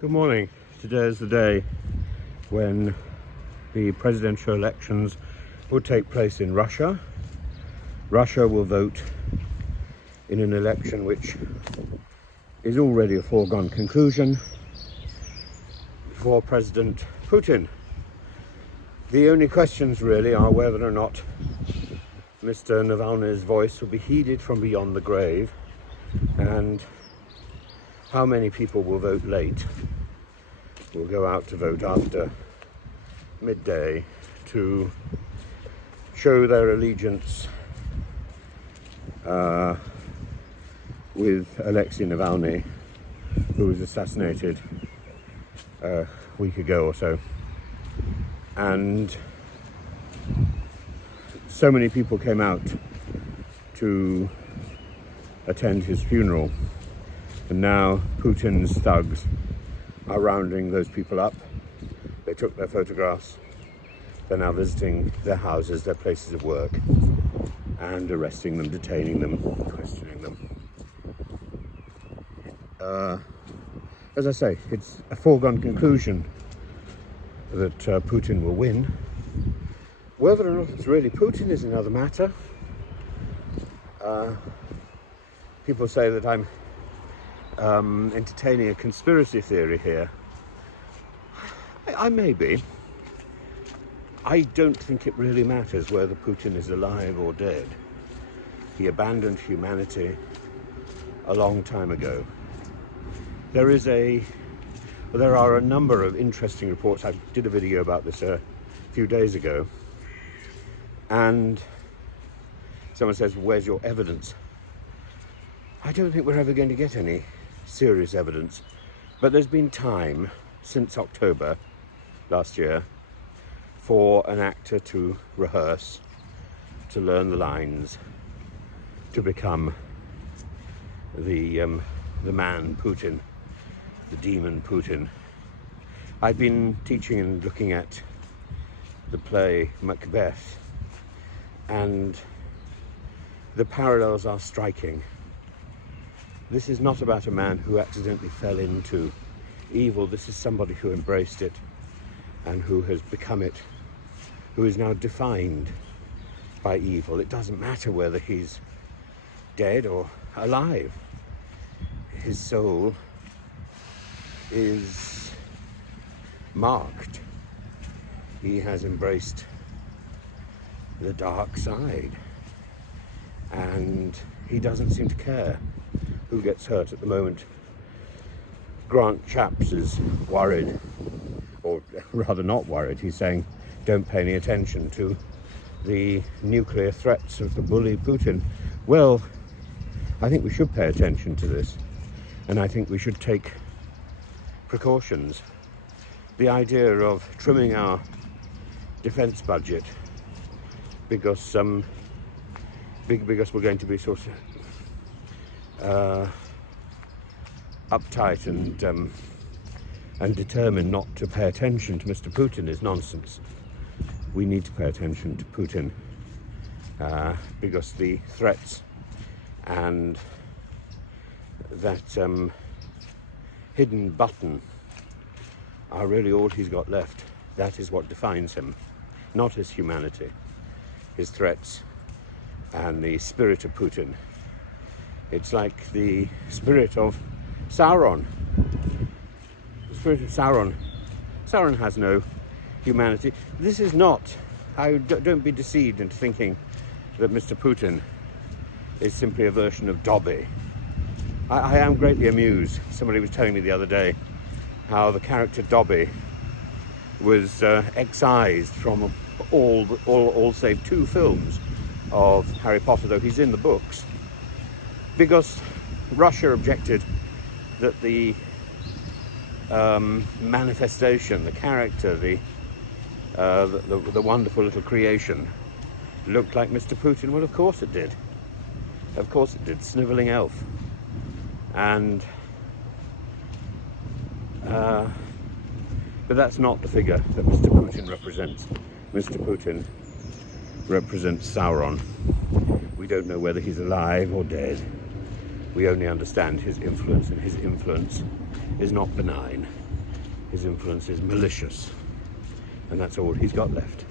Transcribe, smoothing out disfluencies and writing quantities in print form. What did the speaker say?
Good morning. Today is the day when the presidential elections will take place in Russia. Russia will vote in an election which is already a foregone conclusion for President Putin. The only questions really are whether or not Mr. Navalny's voice will be heeded from beyond the grave, and how many people will vote late, will go out to vote after midday to show their allegiance with Alexei Navalny, who was assassinated a week ago or so. And so many people came out to attend his funeral, and now Putin's thugs are rounding those people up. They took their photographs. They're now visiting their houses, their places of work, and arresting them, detaining them, questioning them. As I say, it's a foregone conclusion that Putin will win. Whether or not it's really Putin is another matter. People say that I'm entertaining a conspiracy theory here. I may be. I don't think it really matters whether Putin is alive or dead. He abandoned humanity a long time ago. There are a number of interesting reports. I did a video about this a few days ago, and someone says, where's your evidence? I don't think we're ever going to get any serious evidence, but there's been time since October last year for an actor to rehearse, to learn the lines, to become the man Putin, the demon Putin. I've been teaching and looking at the play Macbeth, and the parallels are striking. This is not about a man who accidentally fell into evil. This is somebody who embraced it and who has become it, who is now defined by evil. It doesn't matter whether he's dead or alive. His soul is marked. He has embraced the dark side, and he doesn't seem to care who gets hurt at the moment. Grant Shapps is worried, or rather not worried. He's saying, don't pay any attention to the nuclear threats of the bully Putin. Well, I think we should pay attention to this, and I think we should take precautions. The idea of trimming our defense budget because we're going to be sort of uptight and determined not to pay attention to Mr. Putin is nonsense. We need to pay attention to Putin because the threats and that hidden button are really all he's got left. That is what defines him, not his humanity, his threats and the spirit of Putin. It's like the spirit of Sauron. The spirit of Sauron. Sauron has no humanity. This is not, don't be deceived into thinking that Mr. Putin is simply a version of Dobby. I am greatly amused. Somebody was telling me the other day how the character Dobby was excised from all save 2 films of Harry Potter, though he's in the books, because Russia objected that the manifestation, the character, the wonderful little creation looked like Mr. Putin. Well, of course it did. Of course it did. Snivelling elf. And but that's not the figure that Mr. Putin represents. Mr. Putin represents Sauron. We don't know whether he's alive or dead. We only understand his influence, and his influence is not benign. His influence is malicious, and that's all he's got left.